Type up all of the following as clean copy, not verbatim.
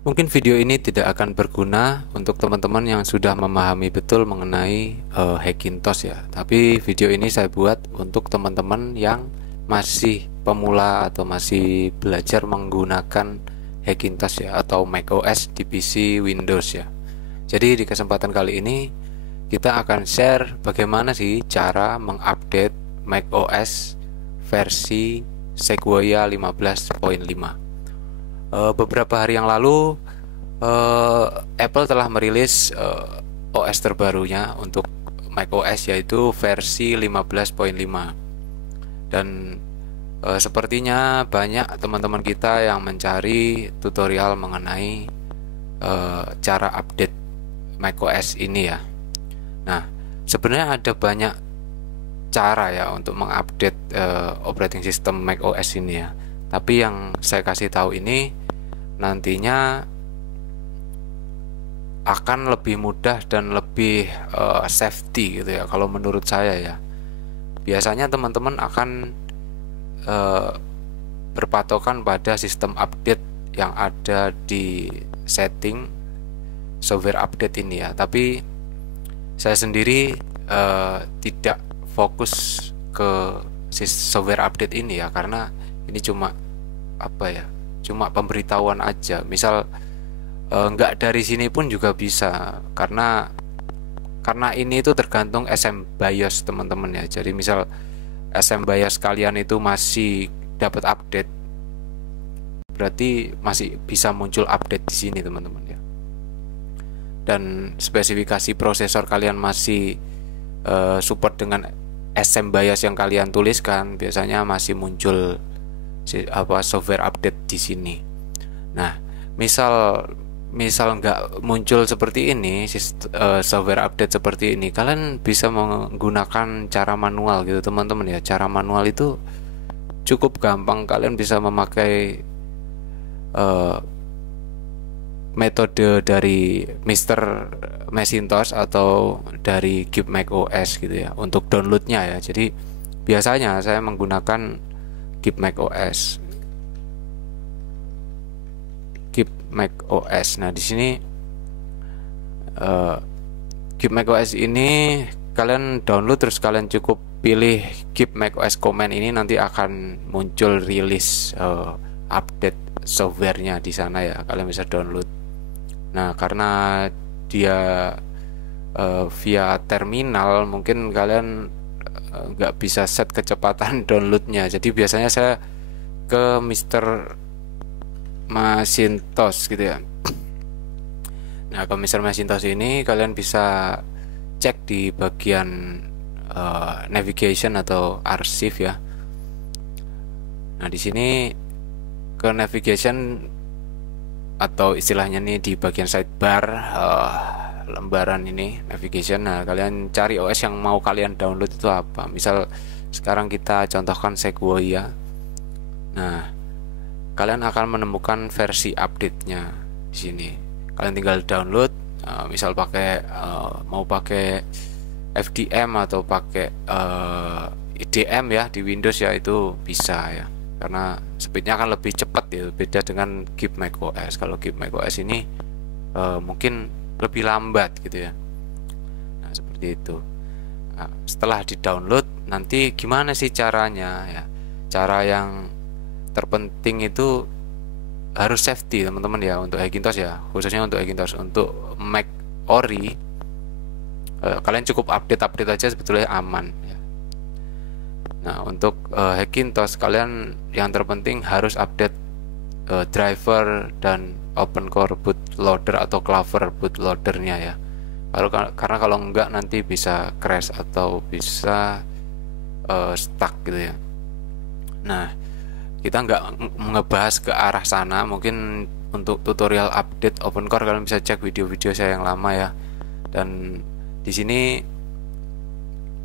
Mungkin video ini tidak akan berguna untuk teman-teman yang sudah memahami betul mengenai Hackintosh ya. Tapi video ini saya buat untuk teman-teman yang masih pemula atau masih belajar menggunakan Hackintosh ya, atau macOS di PC Windows ya. Jadi di kesempatan kali ini kita akan share bagaimana sih cara mengupdate macOS versi Sequoia 15.5. Beberapa hari yang lalu Apple telah merilis OS terbarunya untuk macOS, yaitu versi 15.5. Dan sepertinya banyak teman-teman kita yang mencari tutorial mengenai cara update macOS ini ya. Nah, sebenarnya ada banyak cara ya untuk mengupdate operating system macOS ini ya. Tapi yang saya kasih tahu ini nantinya akan lebih mudah dan lebih safety gitu ya, kalau menurut saya ya. Biasanya teman-teman akan uh, berpatokan pada sistem update yang ada di setting software update ini ya, tapi saya sendiri tidak fokus ke software update ini ya, karena ini cuma apa ya, cuma pemberitahuan aja. Misal nggak dari sini pun juga bisa, karena ini itu tergantung SM BIOS teman-teman ya. Jadi misal SM BIOS kalian itu masih dapat update, berarti masih bisa muncul update di sini teman-teman ya. Dan spesifikasi prosesor kalian masih support dengan SM BIOS yang kalian tuliskan, biasanya masih muncul software update di sini. Nah, misal nggak muncul seperti ini, software update seperti ini, kalian bisa menggunakan cara manual gitu teman-teman ya. Cara manual itu cukup gampang, kalian bisa memakai uh, metode dari Mr. Macintosh atau dari Keep macOS gitu ya untuk downloadnya ya. Jadi biasanya saya menggunakan Keep macOS. Keep macOS. Nah, di sini uh, Keep macOS ini kalian download, terus kalian cukup pilih Keep macOS command ini, nanti akan muncul rilis update softwarenya di sana ya. Kalian bisa download. Nah, karena dia via terminal, mungkin kalian nggak bisa set kecepatan downloadnya. Jadi biasanya saya ke Mr. Macintosh gitu ya. Nah, ke Mr. Macintosh ini kalian bisa cek di bagian navigation atau arsip ya. Nah, di sini ke navigation, atau istilahnya nih di bagian sidebar, lembaran ini navigation. Nah, kalian cari OS yang mau kalian download itu apa. Misal sekarang kita contohkan Sequoia. Nah, kalian akan menemukan versi update-nya di sini. Kalian tinggal download, misal pakai mau pakai FDM atau pakai IDM ya di Windows ya, itu bisa ya, karena speednya akan lebih cepat ya, beda dengan Keep macOS. Kalau Keep macOS ini mungkin lebih lambat gitu ya. Nah, seperti itu. Nah, setelah di download, nanti gimana sih caranya ya? Cara yang terpenting itu harus safety teman-teman ya, untuk Hackintosh ya, khususnya untuk Hackintosh. Untuk Mac Ori kalian cukup update aja, sebetulnya aman ya. Nah, untuk Hackintosh kalian yang terpenting harus update driver dan OpenCore bootloader atau Clover bootloadernya ya. Karena kalau enggak nanti bisa crash atau bisa stuck gitu ya. Nah, kita nggak ngebahas ke arah sana. Mungkin untuk tutorial update OpenCore kalian bisa cek video-video saya yang lama ya. Dan di sini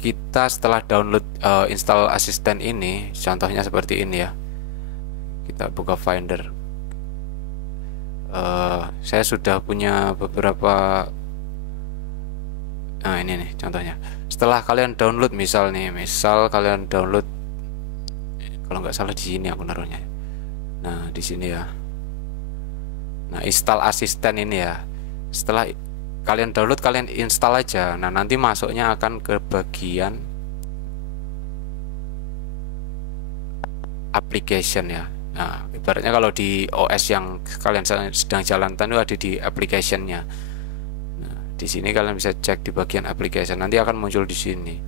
kita setelah download install asisten ini, contohnya seperti ini ya. Kita buka Finder. Saya sudah punya beberapa. Nah, ini nih contohnya. Setelah kalian download, misal kalian download, kalau nggak salah di sini aku naruhnya. Nah, di sini ya. Nah, install asisten ini ya. Setelah kalian download, kalian install aja. Nah, nanti masuknya akan ke bagian application ya. Nah, ibaratnya kalau di OS yang kalian sedang jalankan itu ada di application-nya. Nah, di sini kalian bisa cek di bagian application, nanti akan muncul di sini.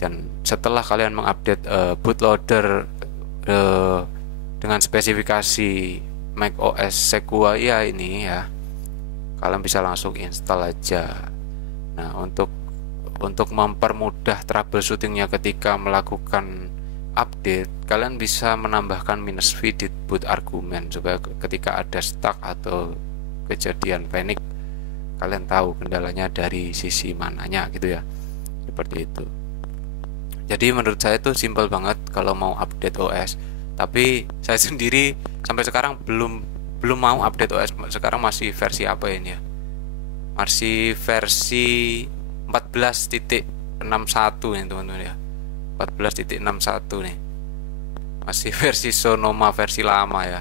Dan setelah kalian mengupdate bootloader dengan spesifikasi macOS Sequoia ini ya, kalian bisa langsung install aja. Nah, untuk mempermudah troubleshootingnya ketika melakukan update, kalian bisa menambahkan -v di boot argumen supaya ketika ada stuck atau kejadian panic, kalian tahu kendalanya dari sisi mananya gitu ya, seperti itu. Jadi menurut saya itu simple banget kalau mau update OS. Tapi saya sendiri sampai sekarang belum mau update OS. Sekarang masih versi apa ini ya? Masih versi 14.61 nih teman-teman ya. 14.61 nih. Masih versi Sonoma, versi lama ya.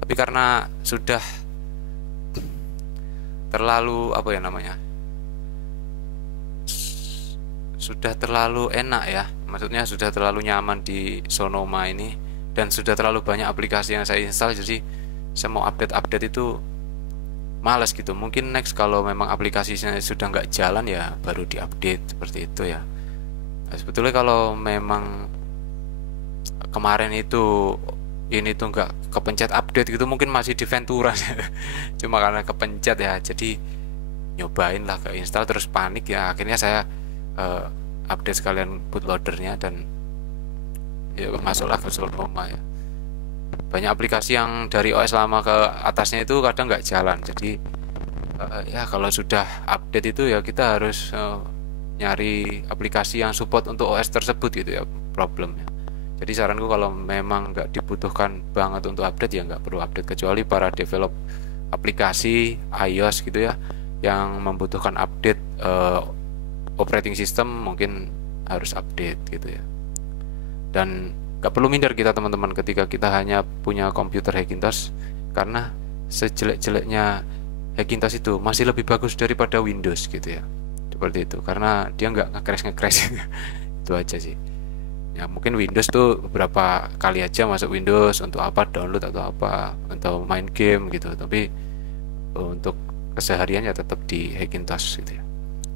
Tapi karena sudah terlalu apa ya namanya? Sudah terlalu enak ya. Maksudnya sudah terlalu nyaman di Sonoma ini dan sudah terlalu banyak aplikasi yang saya install, jadi saya mau update itu malas gitu. Mungkin next kalau memang aplikasinya sudah nggak jalan ya baru diupdate seperti itu ya. Nah, sebetulnya kalau memang kemarin itu ini tuh nggak kepencet update gitu, mungkin masih di Ventura cuma karena kepencet ya, jadi nyobain lah ke install terus panik ya, akhirnya saya update sekalian bootloadernya dan ya masuklah ke Sonoma ya. Banyak aplikasi yang dari OS lama ke atasnya itu kadang nggak jalan, jadi ya kalau sudah update itu ya kita harus nyari aplikasi yang support untuk OS tersebut gitu ya, problemnya. Jadi saranku kalau memang nggak dibutuhkan banget untuk update ya nggak perlu update, kecuali para develop aplikasi iOS gitu ya yang membutuhkan update operating system, mungkin harus update gitu ya. Dan gak perlu minder kita teman-teman ketika kita hanya punya komputer Hackintosh, karena sejelek-jeleknya Hackintosh itu masih lebih bagus daripada Windows gitu ya, seperti itu, karena dia nggak nge-crash itu aja sih ya. Mungkin Windows tuh beberapa kali aja masuk Windows untuk apa, download atau apa, untuk main game gitu, tapi untuk keseharian ya tetap di Hackintosh gitu ya.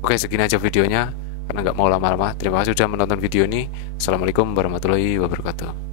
Oke, segini aja videonya karena nggak mau lama-lama. Terima kasih sudah menonton video ini. Assalamualaikum warahmatullahi wabarakatuh.